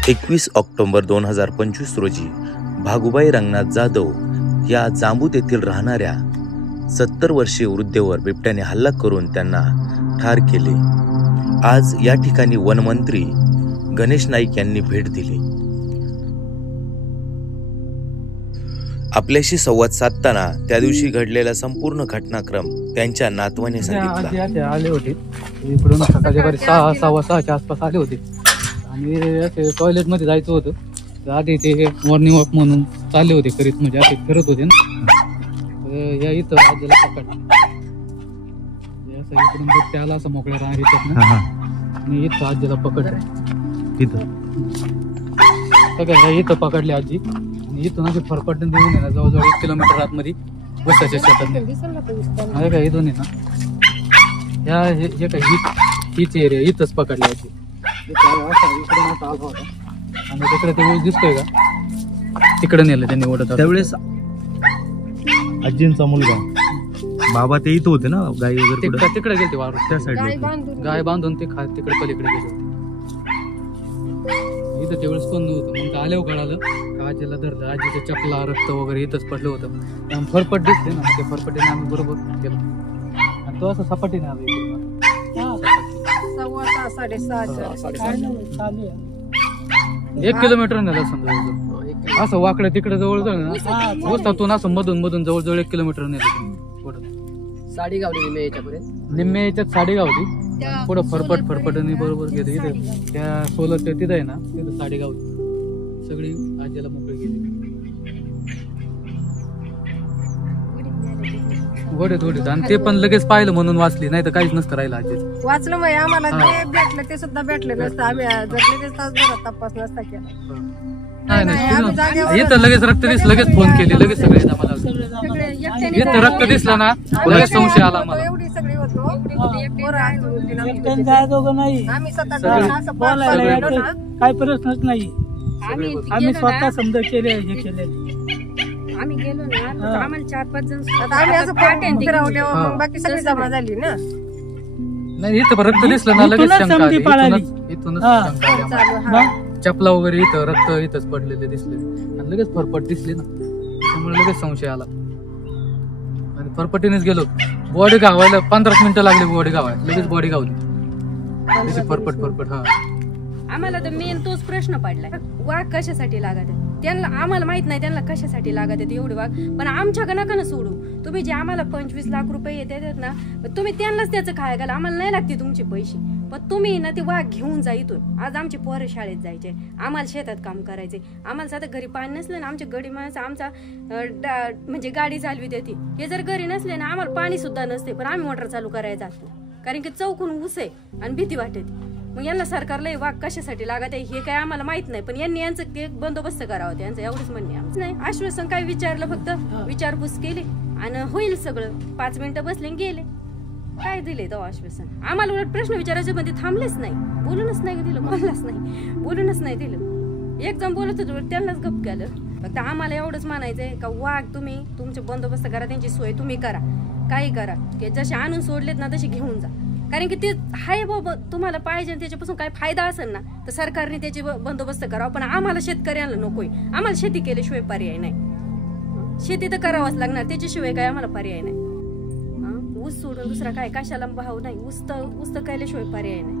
21 October 2025 रोजी भागुबाई रंगनाथ जाधव या जांबूत येथील राहणाऱ्या 70 वर्षीय वृद्धेवर बिबट्याने हल्ला करून त्यांना ठार केले. आज या ठिकाणी वनमंत्री गणेश नाईक यांनी भेट दिली. आपल्याशी संवाद साधताना त्या दिवशी घडलेला संपूर्ण घटनाक्रम त्यांच्या नातवाने सांगितला. आले होते इकडून सकाळच्या बरी 6:15 आसपास आले होते आणि टॉयलेट मध्ये जायचं होतं. आधी ते मॉर्निंग वॉक म्हणून चालले होते करीत, म्हणजे आधी करत होते ना. या इथं आजीला पकडलं, इकडून बिबट्याला असं मोकळ्या राहणार येतात ना, आणि इथं आजीला पकडलं. इथं पकडली आजी आणि इथून अशी फरफटून देऊन आहे ना, जवळजवळ 1 किलोमीटर आतमध्ये बसाच्या शेतात आहे का. इथून आहे ना हे काय हीच एरिया इथंच पकडली आजी. इकडून असं आला होता आणि तिकडे ते ऊस दिसतोय का, तिकडे नेलं त्यांनी ओढत. त्यावेळेस आजींचा मुलगा बाबा ते इथं होते ना, गाई वगैरे तिकडे गेले वारू, त्या साईडला गाय बांधून ते तिकडे पलीकडे गेले होते. इथं त्यावेळेस कोण नव्हतं. मग आल्यावर कळालं का आजीला धरलं. आजीच्या चपला रक्त वगैरे इथंच पडलं होतं. फरफट दिसते ना, त्या फरफटीने आम्ही बरोबर केलं आणि तो असं सपाटीने आला इकडून. 1 किलोमीटर नेला समजा, असं वाकडं तिकडे जवळजवळ ना, वस्तातून असं मधून मधून जवळजवळ 1 किलोमीटर नेलं. साडी गावली निम्मे याच्यापर्यंत, निम्मे याच्यात साडी गावली. पुढं फरफटने बरोबर गेले. इथे त्या सोलरच्या तिथं आहे ना, तिथं साडी गावली. सगळी आजीला मोकळी गेली. गोडे आणि ते पण लगेच पाहिलं म्हणून वाचली, नाही तर काहीच नसतं राहिलं आजी. वाचलं मग आम्हाला ते भेटलं, ते सुद्धा भेटलं नसतं. आम्ही जर लगेच तासभरात तपास नसता केला. नाही इथं लगेच रक्त दिसलं, लगेच फोन केले, लगेच सगळे आम्हाला. इथं रक्त दिसलं ना, लगेच संशय आला मला. एवढी सगळी होतो, आम्ही काय प्रश्नच नाही. आम्ही स्वतः समजा केले हे केले. आम्ही गेलो ना, आम्हाला 4-5 जण आम्ही असं फिरवल्यावर मग बाकी सगळी जमा झाली ना. नाही इथं रक्त दिसलं ना, लगेच शंका आली. इथूनच शंका आली. चपला वगैरे इथं रक्त इथंच पडलेले दिसले आणि लगेच फरफट दिसली ना, त्यामुळे लगेच संशय आला आणि फरफटीनेच गेलो. बॉडी गावायला 15 मिनिटं लागली. बॉडी गावायला लगेच बॉडी गावली. त्याची फरफट. हा आम्हाला तर मेन तोच प्रश्न पडलाय, वाघ कशासाठी लागत आहे त्यांना. आम्हाला माहित नाही त्यांना कशासाठी लागत आहेत एवढे वाघ. पण आमच्याकडे नका ना सोडू. तुम्ही जे आम्हाला 25 लाख रुपये येतात ना, तुम्ही त्यांनाच त्याचं खाया घाला. आम्हाला नाही लागते तुमचे पैसे, पण तुम्ही ना ते वाघ घेऊन जा इथून. आज आमचे पोरं शाळेत जायचे, आम्हाला शेतात काम करायचे, आम्हाला साधं घरी पाणी नसलं ना, आमच्या गडी माणसं आमचा म्हणजे गाडी चालवी देते. हे जर घरी नसले ना, आम्हाला पाणी सुद्धा नसते, पण आम्ही मोटर चालू करायला जातो, कारण की चौकून ऊस आहे आणि भीती वाटते. मग यांना सरकारला वाघ कशासाठी लागत आहे हे काय आम्हाला माहित नाही, पण यांनी यांचं ते बंदोबस्त करावं, त्यांचं एवढंच म्हणणे आमचं. नाही आश्वासन काय विचारलं, फक्त विचारपूस केली आणि होईल सगळं. 5 मिनिटं बसले गेले. काय दिले तो आश्वासन? आम्हाला उलट प्रश्न विचारायचे पण ते थांबलेच नाही, बोलूनच नाही दिलं, बोलूनच नाही दिलं. एक जण बोलत होतो त्यांनाच गप केलं. फक्त आम्हाला एवढंच म्हणायचंय का वाघ तुम्ही तुमचे बंदोबस्त करा, त्यांची सोय तुम्ही करा, काही करा, की जसे आणून सोडलेत ना तसे घेऊन जा. कारण की ते हाय बाबा तुम्हाला पाहिजे त्याच्यापासून काय फायदा असेल ना तर सरकारने त्याची बंदोबस्त करावा. पण आम्हाला शेतकऱ्यांना नकोय. आम्हाला शेती केल्याशिवाय पर्याय नाही. शेती तर करावाच लागणार, त्याच्याशिवाय काय आम्हाला पर्याय नाही. ऊस सोडून दुसरा काय कशाला भाव नाही. ऊस तर केल्याशिवाय पर्याय नाही.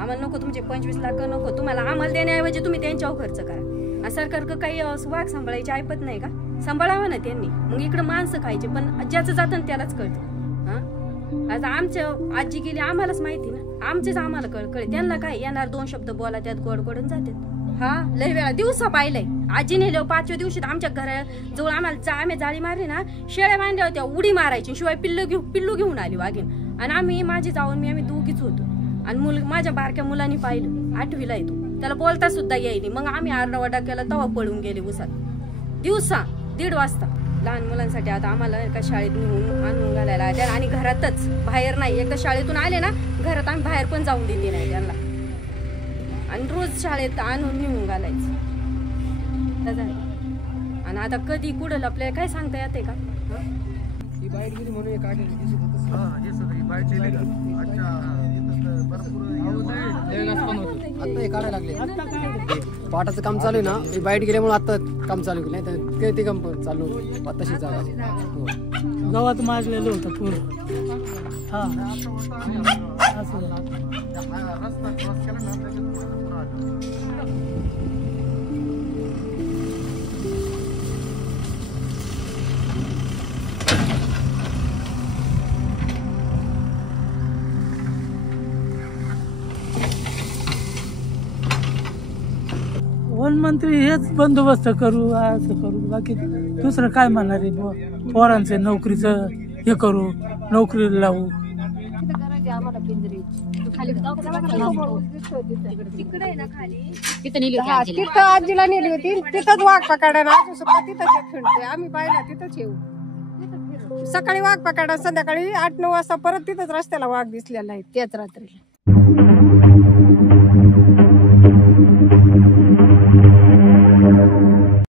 आम्हाला नको तुमचे 25 लाख नको. तुम्हाला आम्हाला देण्याऐवजी तुम्ही त्यांच्यावर खर्च करा. सरकार काही वाघ सांभाळायची ऐपत नाही का? सांभाळावं ना त्यांनी. मग इकडे माणसं खायचे, पण ज्याचं जातं त्यालाच कळतं. आता आमच्या आजी गेली आम्हालाच माहिती ना, आमचेच आम्हाला कळे. त्यांना काय येणार 2 शब्द बोला त्यात गोड गोडून जातात. हा लय वेळा दिवसा पाहिलंय. आजी नेले 5व्या दिवशी आमच्या घराजवळ आम्ही जाळी मारली ना, शेळ्या बांधल्या होत्या, उडी मारायची, शिवाय पिल्लू घेऊन आली वाघीन. आणि आम्ही माझी जाऊन आम्ही दोघीच होतो. आणि माझ्या बारक्या मुलांनी पाहिलं, 8वीला येतो, त्याला बोलता सुद्धा येईल. मग आम्ही आरडावाडा केला, तवा पळून गेले उसात दिवसा 1:30 वाजता. लहान मुलांसाठी आता आम्हाला एका शाळेत नेऊन आणून घालायला आणि घरातच, बाहेर नाही. एकदा शाळेतून आले ना घरात आम्ही बाहेर पण जाऊन देते नाही त्यांना. आणि रोज शाळेत आणून नेऊन घालायचं. आणि आता कधी कुठं आपल्याला काय सांगता येते का? आता हे काढायला लागले पाटाचं काम चालू आहे ना, मी बाईट गेल्यामुळे आता काम चालू केलं, नाही तर ते काम पण चालू होतं आताशी जागा हो. गावात माजलेलं होतं पूर्ण. हा असं वन मंत्री हेच बंदोबस्त करू असं करू, बाकी दुसरं काय म्हणणार आहे? पोरांचे नोकरीचं हे करू, नोकरी लावू. तिथं आजीला नेली होती, तिथंच वाघ पकडायला अजून सुद्धा तिथंच खेळतोय आम्ही. पाहिला तिथंच येऊ, सकाळी वाघ पकडा, संध्याकाळी 8-9 वाजता परत तिथंच रस्त्याला वाघ दिसलेला आहे त्याच रात्री.